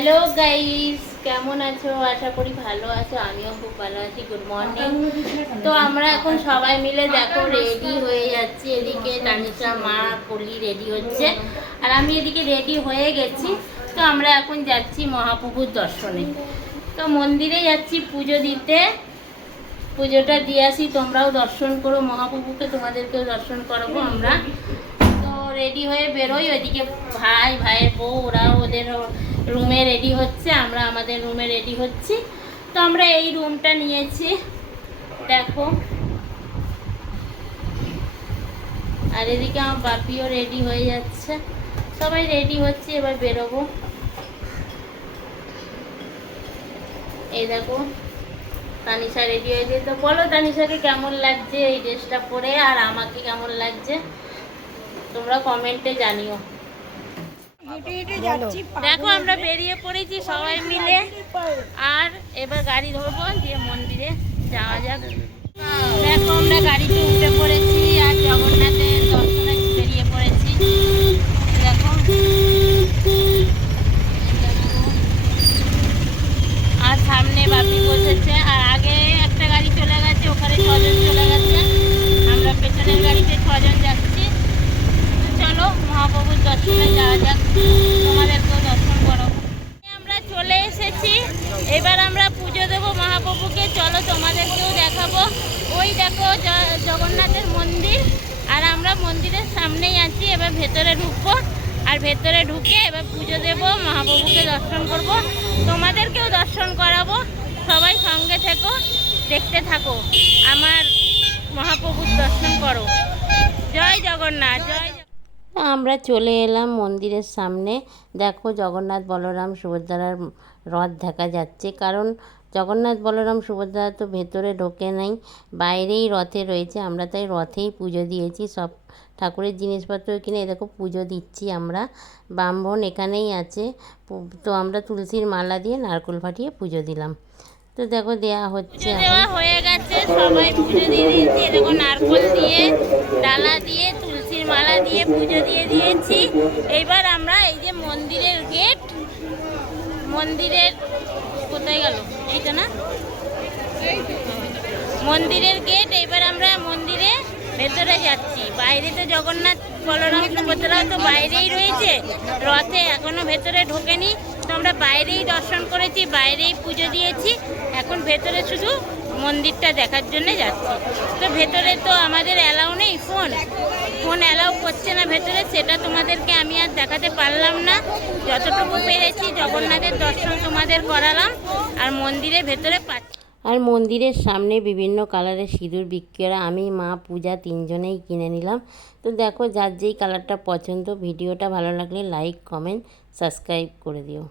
Hello guys, কেমন আছো? আশা করি ভালো আছো। আমিও খুব ভালো আছি। Good morning. তো আমরা এখন সবাই মিলে দেখো রেডি হয়ে যাচ্ছি। এদিকে তানিশা মা কলি রেডি হচ্ছে, আর আমি এদিকে রেডি হয়ে গেছি। তো আমরা এখন যাচ্ছি মহাপ্রভুর দর্শনে। তো মন্দিরে যাচ্ছি পুজো দিতে, পুজোটা দিয়ে আসি। তোমরাও দর্শন করো মহাপ্রভুকে, তোমাদেরকেও দর্শন করাবো আমরা। তো রেডি হয়ে বেরোই। ওইদিকে ভাইয়ের বউ ওরা ওদের রুমে রেডি হচ্ছে, আমরা আমাদের রুমে রেডি হচ্ছি। তো আমরা এই রুমটা নিয়েছি দেখো। আর এদিকে আমার বাপিও রেডি হয়ে যাচ্ছে, সবাই রেডি হচ্ছে, এবার বেরোবো। এই দেখো তানিশা রেডি হয়েছে। তো বলো তানিশাকে কেমন লাগছে এই ড্রেসটা পরে, আর আমাকে কেমন লাগছে তোমরা কমেন্টে জানিও। দেখো আমরা বেরিয়ে পড়েছি সবাই মিলে, আর এবার গাড়ি ধরবো, দিয়ে মন্দিরে যাওয়া যাক। দেখো আমরা গাড়িতে উঠে পড়েছি, আর জগন্নাথের দর্শনে বেরিয়ে পড়েছি। দেখো আর সামনে বাপি বসেছে, আর আগে একটা গাড়ি চলে গেছে, ওখানে 6 জন চলে গেছে। আমরা পেছনের গাড়িতে 6 জন যাচ্ছি। চলো মহাপ্রভুর দর্শনে যাওয়া যাক, তোমাদেরকেও দর্শন করাবো। আমরা চলে এসেছি, এবার আমরা পুজো দেবো মহাপ্রভুকে। চলো তোমাদেরকেও দেখাবো। ওই দেখো জগন্নাথের মন্দির, আর আমরা মন্দিরের সামনেই আছি। এবার ভেতরে ঢুকবো, আর ভেতরে ঢুকে এবার পুজো দেবো, মহাপ্রভুকে দর্শন করব, তোমাদেরকেও দর্শন করাবো। সবাই সঙ্গে থেকো, দেখতে থাকো, আমার মহাপ্রভুর দর্শন করো। জয় জগন্নাথ, জয়। আমরা চলে এলাম মন্দিরের সামনে। দেখো জগন্নাথ বলরাম সুভদ্রার রথ দেখা যাচ্ছে, কারণ জগন্নাথ বলরাম সুভদ্রা তো ভেতরে ঢোকে নাই, বাইরেই রথে রয়েছে। আমরা তাই রথেই পুজো দিয়েছি, সব ঠাকুরের জিনিসপত্র কিনে দেখো পুজো দিচ্ছি আমরা। ব্রাহ্মণ এখানেই আছে, তো আমরা তুলসীর মালা দিয়ে নারকেল ফাটিয়ে পুজো দিলাম। তো দেখো দেয়া হচ্ছে, দেওয়া হয়ে গেছে, সবাই পুজো দিয়ে দিয়েছি। দেখো নারকেল দিয়ে, ডালা দিয়ে, তুলসীর মালা দিয়ে পুজো দিয়ে দিয়েছি। এইবার আমরা এই যে মন্দিরের গেট, মন্দিরের কোথায় গেল এইটা না, মন্দিরের গেট। এবার আমরা মন্দিরে ভেতরে যাচ্ছি। বাইরে তো জগন্নাথ বলরাম সুভদ্রাও তো বাইরেই রয়েছে, রথে এখনো ভেতরে ঢোকেনি। তো আমরা বাইরেই দর্শন করেছি, বাইরেই পুজো দিয়েছি। এখন ভেতরে শুধু মন্দিরটা দেখার জন্য যাচ্ছি। তো ভেতরে তো আমাদের অ্যালাউ নেই, ফোন অ্যালাউ করছে না ভেতরে, সেটা তোমাদেরকে আমি আর দেখাতে পারলাম না। যতটুকু পেরেছি জগন্নাথের দর্শন তোমাদের করালাম, আর মন্দিরের ভেতরে পাচ্ছি। আর মন্দিরের সামনে বিভিন্ন কালারের সিঁদুর বিক্রেতা, আমি মা পূজা তিনজনেই কিনে নিলাম। তো দেখো যার যেই কালারটা পছন্দ। ভিডিওটা ভালো লাগলে লাইক, কমেন্ট, সাবস্ক্রাইব করে দিও।